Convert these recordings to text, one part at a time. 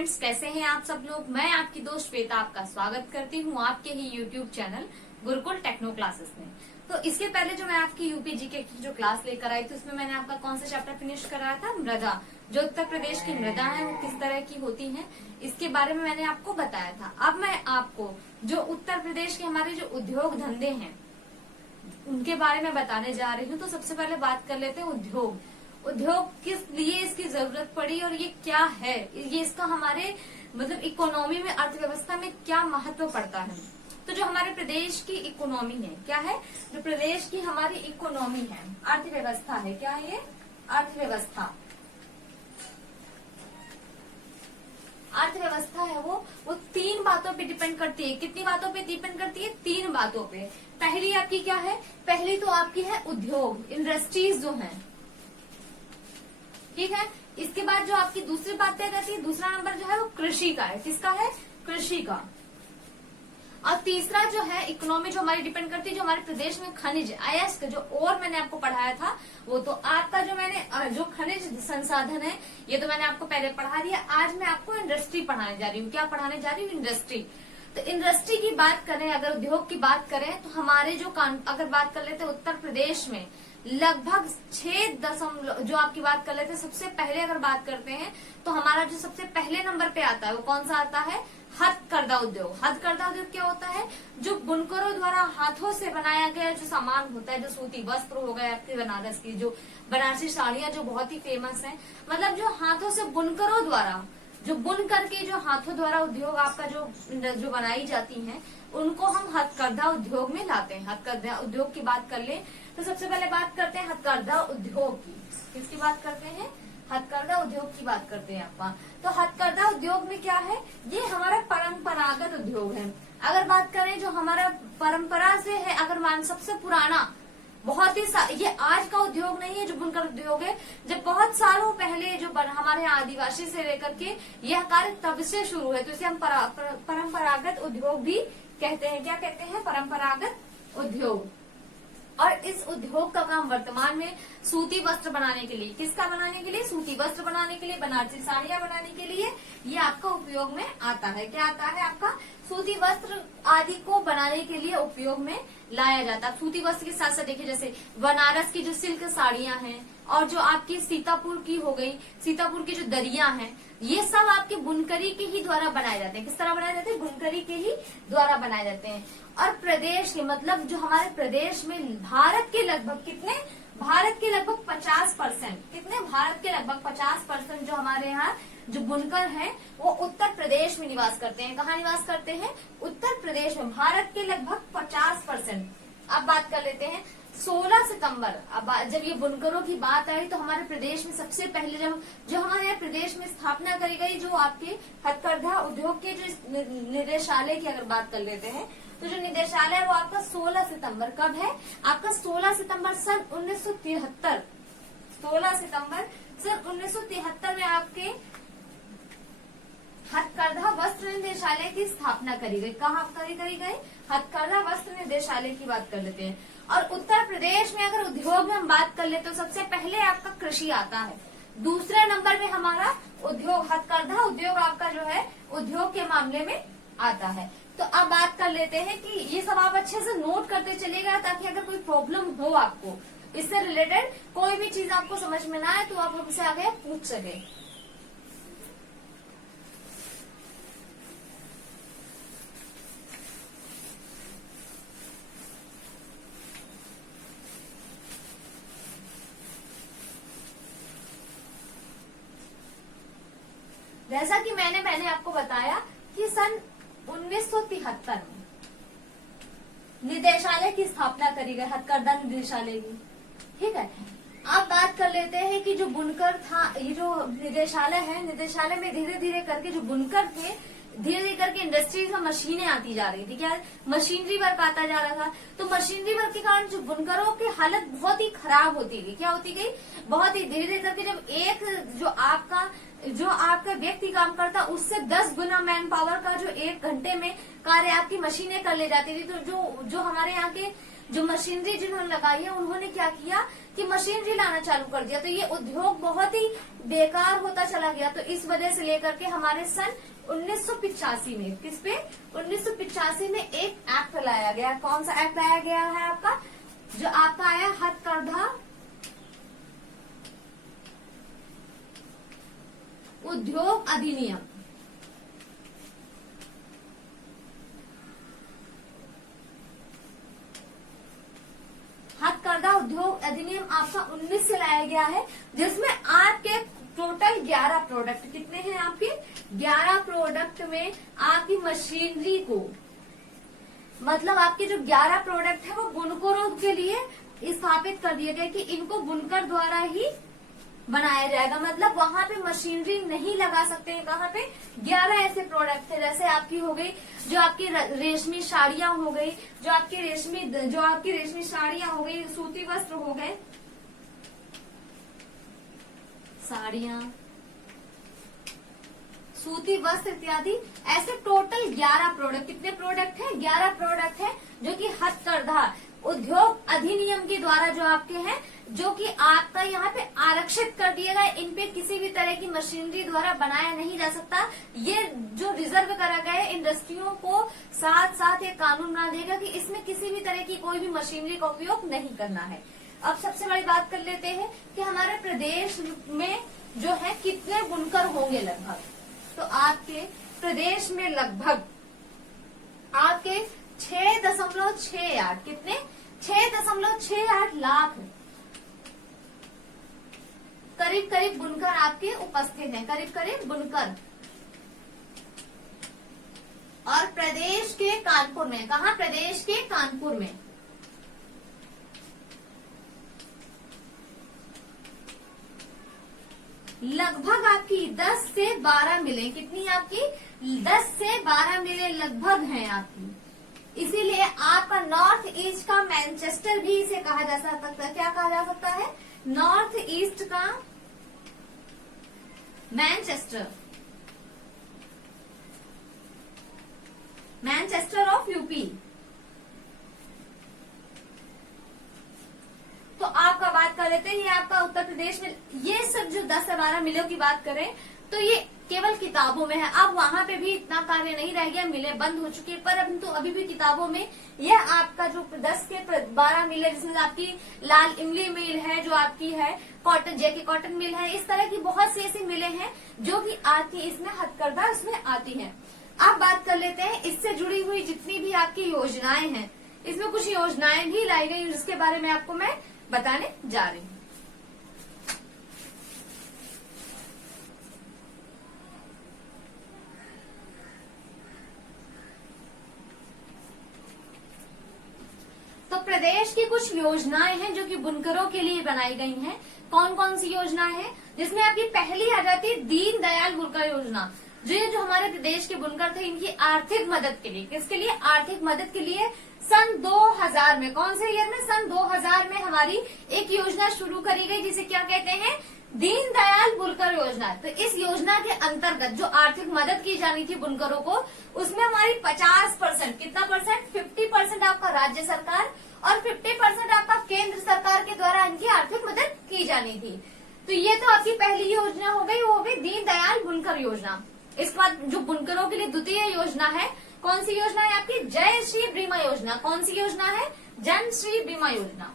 Friends, कैसे हैं आप सब लोग। मैं आपकी दोस्त श्वेता आपका स्वागत करती हूँ आपके ही YouTube channel Gurukul techno classes में। तो इसके पहले जो मैं आपकी यूपीजी के जो क्लास लेकर आई थी उसमें मैंने आपका कौन सा चैप्टर फिनिश कराया था, मृदा। जो उत्तर प्रदेश की मृदा है वो किस तरह की होती है इसके बारे में मैंने आपको बताया था। अब मैं आपको जो उत्तर प्रदेश के हमारे जो उद्योग धंधे हैं उनके बारे में बताने जा रही हूँ। तो सबसे पहले बात कर लेते हैं उद्योग किस लिए इसकी जरूरत पड़ी और ये क्या है, ये इसका हमारे मतलब इकोनॉमी में, अर्थव्यवस्था में क्या महत्व पड़ता है। तो जो हमारे प्रदेश की इकोनॉमी है, क्या है, जो प्रदेश की हमारी इकोनॉमी है, अर्थव्यवस्था है, क्या है ये, अर्थव्यवस्था है वो तीन बातों पे डिपेंड करती है। कितनी बातों पे डिपेंड करती है? तीन बातों पे। पहली आपकी क्या है? पहली तो आपकी है उद्योग, इंडस्ट्रीज जो हैं, ठीक है। इसके बाद जो आपकी दूसरी बात तय रहती है, दूसरा नंबर जो है वो कृषि का है। किसका है? कृषि का। और तीसरा जो है इकोनॉमी जो हमारी डिपेंड करती है, जो हमारे प्रदेश में खनिज अयस्क जो और मैंने आपको पढ़ाया था वो तो आपका जो मैंने जो खनिज संसाधन है ये तो मैंने आपको पहले पढ़ा दिया। आज मैं आपको इंडस्ट्री पढ़ाने जा रही हूँ। क्या पढ़ाने जा रही हूँ? इंडस्ट्री। तो इंडस्ट्री की बात करें, अगर उद्योग की बात करें तो हमारे जो अगर बात कर लेते हैं उत्तर प्रदेश में लगभग 6 जो आपकी बात कर लेते हैं, सबसे पहले अगर बात करते हैं तो हमारा जो सबसे पहले नंबर पे आता है वो कौन सा आता है? हथकरघा उद्योग। हथकरघा उद्योग क्या होता है? जो बुनकरों द्वारा हाथों से बनाया गया जो सामान होता है, जो सूती वस्त्र हो गए आपके बनारस की जो बनारसी साड़ियां जो बहुत ही फेमस है, मतलब जो हाथों से बुनकरों द्वारा जो बुन करके जो हाथों द्वारा उद्योग आपका जो बनाई जाती हैं उनको हम हथकरघा उद्योग में लाते हैं। हथकरघा उद्योग की बात कर ले तो सबसे पहले बात करते हैं हथकरघा उद्योग की। किसकी बात करते हैं? हथकरघा उद्योग की बात करते हैं आपका। तो हथकरघा उद्योग में क्या है? ये हमारा परंपरागत उद्योग है। अगर बात करें जो हमारा परंपरा से है, अगर मान सबसे पुराना बहुत ही ये आज का उद्योग नहीं है जो बुनकर उद्योग है, जब बहुत सालों पहले जो हमारे यहाँ आदिवासी से लेकर के यह कार्य तब से शुरू है, तो इसे हम परंपरागत उद्योग भी कहते हैं। क्या कहते हैं? परंपरागत उद्योग। और इस उद्योग का काम वर्तमान में सूती वस्त्र बनाने के लिए, किसका बनाने के लिए? सूती वस्त्र बनाने के लिए, बनारसी साड़ियां बनाने के लिए ये आपका उपयोग में आता है। क्या आता है आपका? सूती वस्त्र आदि को बनाने के लिए उपयोग में लाया जाता है। सूती वस्त्र के साथ साथ देखिए जैसे बनारस की जो सिल्क साड़ियां हैं और जो आपकी सीतापुर की हो गई, सीतापुर की जो दरिया हैं, ये सब आपके बुनकरी के ही द्वारा बनाए जाते हैं। किस तरह बनाए जाते हैं? बुनकरी के ही द्वारा बनाए जाते हैं। और प्रदेश के मतलब जो हमारे प्रदेश में भारत के लगभग कितने? भारत के लगभग 50%। कितने? भारत के लगभग 50% जो हमारे यहाँ जो बुनकर हैं वो उत्तर प्रदेश में निवास करते हैं। कहाँ निवास करते हैं? उत्तर प्रदेश में। भारत के लगभग 50%। अब बात कर लेते हैं 16 सितंबर। अब जब ये बुनकरों की बात आई तो हमारे प्रदेश में सबसे पहले जो हमारे यहाँ प्रदेश में स्थापना करी गई जो आपके हथकरघा उद्योग के जो निदेशालय की अगर बात कर लेते हैं तो जो निदेशालय है वो आपका 16 सितंबर कब है? आपका 16 सितंबर सन 1973। 16 सितंबर सन 1973 में आपके हथकरघा वस्त्र निदेशालय की स्थापना करी गई। कहाँ करी गई? हथकरघा वस्त्र निदेशालय की बात कर लेते हैं। और उत्तर प्रदेश में अगर उद्योग में हम बात कर लेते तो सबसे पहले आपका कृषि आता है। दूसरे नंबर पे हमारा उद्योग, हथकरघा उद्योग आपका जो है उद्योग के मामले में आता है। तो अब बात कर लेते हैं कि ये सब आप अच्छे से नोट करते चलेगा ताकि अगर कोई प्रॉब्लम हो आपको इससे रिलेटेड कोई भी चीज आपको समझ में ना आए तो आप हमसे आगे पूछ सके। जैसा कि मैंने आपको बताया कि सन 1973 में निदेशालय की स्थापना करी गई, हथकरघा निदेशालय की। ठीक है। अब बात कर लेते हैं कि जो बुनकर था, ये जो निदेशालय है, निदेशालय में धीरे धीरे करके जो बुनकर थे धीरे धीरे करके इंडस्ट्रीज में मशीनें आती जा रही थी। क्या? मशीनरी वर्क आता जा रहा था। तो मशीनरी वर्क के कारण जो बुनकरों की हालत बहुत ही खराब होती गई। क्या होती गई? बहुत ही धीरे धीरे करके जब एक जो आपका व्यक्ति काम करता उससे 10 गुना मैन पावर का जो 1 घंटे में कार्य आपकी मशीनें कर ले जाती थी। तो जो हमारे यहाँ के जो मशीनरी जिन्होंने लगाई है उन्होंने क्या किया कि मशीनरी लाना चालू कर दिया, तो ये उद्योग बहुत ही बेकार होता चला गया। तो इस वजह से लेकर के हमारे सन 1985 में, किस पे, 1985 में एक एक्ट लाया गया। कौन सा एक्ट लाया गया है आपका, जो आपका आया हथकरघा उद्योग अधिनियम। हथकरघा उद्योग अधिनियम आपका 19 से लाया गया है, जिसमें आपके टोटल 11 प्रोडक्ट, कितने हैं आपके 11 प्रोडक्ट में आपकी मशीनरी को, मतलब आपके जो 11 प्रोडक्ट है वो बुनकरों के लिए स्थापित कर दिए गए कि इनको बुनकर द्वारा ही बनाया जाएगा। मतलब वहां पे मशीनरी नहीं लगा सकते हैं। कहाँ पे 11 ऐसे प्रोडक्ट थे, जैसे आपकी हो गई जो आपकी रेशमी साड़ियां हो गई, जो आपकी रेशमी साड़ियां हो गई, सूती वस्त्र हो गए, साड़ियां, सूती वस्त्र इत्यादि, ऐसे टोटल 11 प्रोडक्ट। कितने प्रोडक्ट हैं, 11 प्रोडक्ट है जो कि हथकरघा उद्योग अधिनियम के द्वारा जो आपके हैं, जो कि आपका यहाँ पे आरक्षित कर दिया गया, इन पे किसी भी तरह की मशीनरी द्वारा बनाया नहीं जा सकता। ये जो रिजर्व करा गया है इंडस्ट्रियों को, साथ साथ ये कानून बना देगा कि इसमें किसी भी तरह की कोई भी मशीनरी का उपयोग नहीं करना है। अब सबसे बड़ी बात कर लेते हैं कि हमारे प्रदेश में जो है कितने बुनकर होंगे लगभग। तो आपके प्रदेश में लगभग आपके 6.68, कितने 6.68 लाख करीब करीब बुनकर आपके उपस्थित हैं, करीब करीब बुनकर। और प्रदेश के कानपुर में, कहा, प्रदेश के कानपुर में लगभग आपकी 10 से 12 मिलें। कितनी आपकी 10 से 12 मिलें लगभग हैं आपकी। इसीलिए आपका नॉर्थ ईस्ट का मैनचेस्टर भी इसे कहा जा सकता है। क्या कहा जा सकता है, नॉर्थ ईस्ट का मैनचेस्टर, मैनचेस्टर ऑफ यूपी। तो आपका बात कर लेते हैं, ये आपका उत्तर प्रदेश में, ये सब जो 10 से 12 मिलों की बात करें तो ये केवल किताबों में है। अब वहां पे भी इतना कार्य नहीं रह गया, मिलें बंद हो चुकी है, परंतु अभी भी किताबों में यह आपका जो 10 से 12 मिल है, जिसमें आपकी लाल इमली मिल है, जो आपकी है कॉटन, जेके कॉटन मिल है, इस तरह की बहुत सी ऐसी मिलें हैं जो कि आती इसमें हथकरघा इसमें आती हैं। अब बात कर लेते हैं इससे जुड़ी हुई जितनी भी आपकी योजनाएं हैं, इसमें कुछ योजनाएं भी लाई गई जिसके बारे में आपको मैं बताने जा रही हूँ। तो प्रदेश की कुछ योजनाएं हैं जो कि बुनकरों के लिए बनाई गई हैं। कौन कौन सी योजनाएं हैं, जिसमें आपकी पहली आ जाती है दीनदयाल बुनकर योजना। जो हमारे प्रदेश के बुनकर थे, इनकी आर्थिक मदद के लिए, किसके लिए, आर्थिक मदद के लिए सन 2000 में, कौन से ईयर में, सन 2000 में हमारी एक योजना शुरू करी गई जिसे क्या कहते हैं, दीनदयाल बुनकर योजना। तो इस योजना के अंतर्गत जो आर्थिक मदद की जानी थी बुनकरों को, उसमें हमारी 50%, कितना परसेंट, 50% आपका राज्य सरकार और 50% आपका केंद्र सरकार के द्वारा इनकी आर्थिक मदद की जानी थी। तो ये तो आपकी पहली योजना हो गई, वो हो गई दीनदयाल बुनकर योजना। इसके बाद जो बुनकरों के लिए द्वितीय योजना है, कौन सी योजना है आपकी, जय श्री बीमा योजना। कौन सी योजना है, जन श्री बीमा योजना।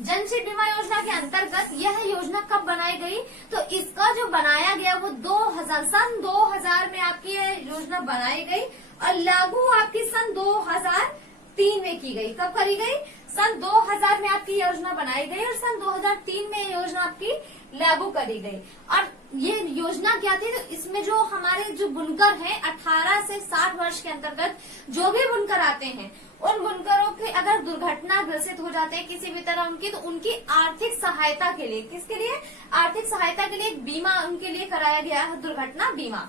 जन श्री बीमा योजना के अंतर्गत यह योजना कब बनाई गई, तो इसका जो बनाया गया वो सन 2000 में आपकी यह योजना बनाई गई और लागू आपकी सन 2003 में की गई। कब करी गई, सन 2000 में आपकी योजना बनाई गई और सन 2003 में योजना आपकी लागू करी गई। और ये योजना क्या थी, तो इसमें जो हमारे जो बुनकर हैं 18 से 60 वर्ष के अंतर्गत जो भी बुनकर आते हैं, उन बुनकरों की अगर दुर्घटना ग्रसित हो जाते हैं किसी भी तरह उनकी, तो उनकी आर्थिक सहायता के लिए, किसके लिए, आर्थिक सहायता के लिए एक बीमा उनके लिए कराया गया है, दुर्घटना बीमा।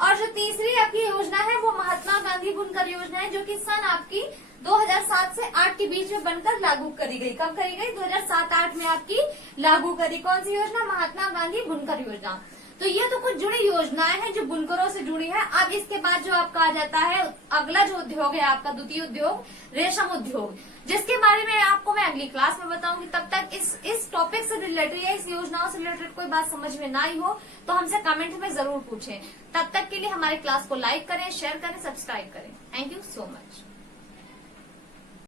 और जो तीसरी आपकी योजना है वो महात्मा गांधी बुनकर योजना है, जो कि सन आपकी 2007 से 8 के बीच में बनकर लागू करी गई। कब करी गई, 2007-8 में आपकी लागू करी। कौन सी योजना, महात्मा गांधी बुनकर योजना। तो ये तो कुछ जुड़ी योजनाएं हैं जो बुनकरों से जुड़ी है। अब इसके बाद जो आपका आ जाता है अगला जो उद्योग है आपका द्वितीय उद्योग, रेशम उद्योग, जिसके बारे में आपको मैं अगली क्लास में बताऊंगी। तब तक इस टॉपिक से रिलेटेड या इस योजनाओं से रिलेटेड कोई बात समझ में ना आई हो तो हमसे कमेंट में जरूर पूछें। तब तक के लिए हमारे क्लास को लाइक करें, शेयर करें, सब्सक्राइब करें। Thank you so much.